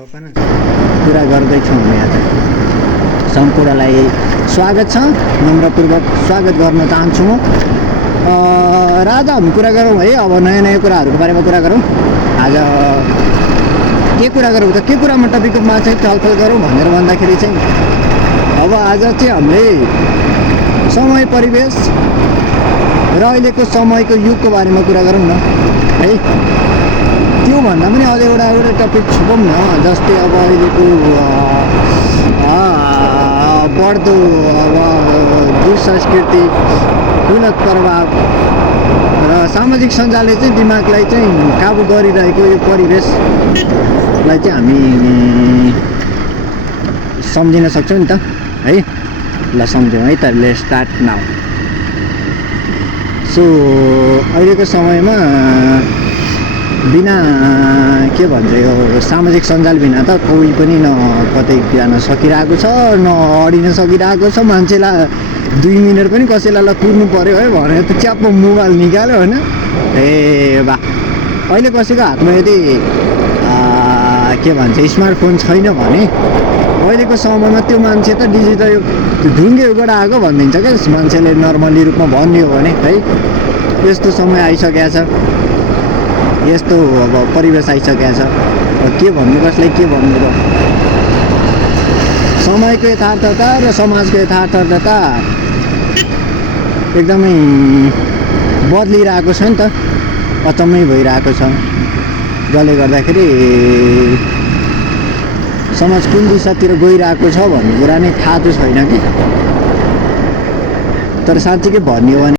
कुरा गर्दैछौँ हामी आज। सम्पूर्णलाई स्वागत छ, नम्रपूर्वक स्वागत गर्न चाहन्छु म। राजा हामी कुरा गरौँ है, अब नयाँ नयाँ कुराहरूको बारेमा कुरा गरौँ। आज के कुरा गरौँ त, के कुरामा टपिकमा चाहिँ छलफल गरौँ भनेर भन्दाखेरि चाहिँ अब आज चाहिँ हामीले समय परिवेश र अहिलेको समयको युगको बारेमा कुरा गरौँ न है। त्यो भन्दा पनि अझ एउटा टपिक छुपौँ न, जस्तै अब अहिलेको बढ्दो दुःसंस्कृति, गलत प्रभाव र सामाजिक सञ्जालले चाहिँ दिमागलाई चाहिँ काबु गरिरहेको यो परिवेशलाई चाहिँ हामी सम्झिन सक्छौँ नि त है। ल सम्झौँ है त, लेट्स स्टार्ट नाउ। सो अहिलेको समयमा बिना के भन्छ यो सामाजिक सञ्जाल बिना त कोही पनि न कतै जान सकिरहेको छ, न अडिन सकिरहेको छ। मान्छेलाई 2 मिनट पनि कसैलाई ल कुर्नु पर्यो है भनेर त च्याप्प मोबाइल निकाल्यो होइन। ए बा, अहिले कसैको हातमा यदि के भन्छ स्मार्टफोन छैन भने अहिलेको समयमा त्यो मान्छे त डिजिटल ढुङ्गे युगबाट आएको भनिदिन्छ क्या मान्छेले नर्मली रूपमा भन्ने हो भने है। यस्तो समय आइसकेको छ, यस्तो अब परिवेश आइसकेको छ। के भन्नु, कसलाई के भन्नु र। समयको यथार्थता र समाजको यथार्थता एकदमै बदलिरहेको छ नि त, अचम्मै भइरहेको छ। जसले गर्दाखेरि समाज कुन दिशातिर गइरहेको छ भन्ने कुरा नै थाहा त छैन कि। तर साँच्चीकै भन्ने हो भने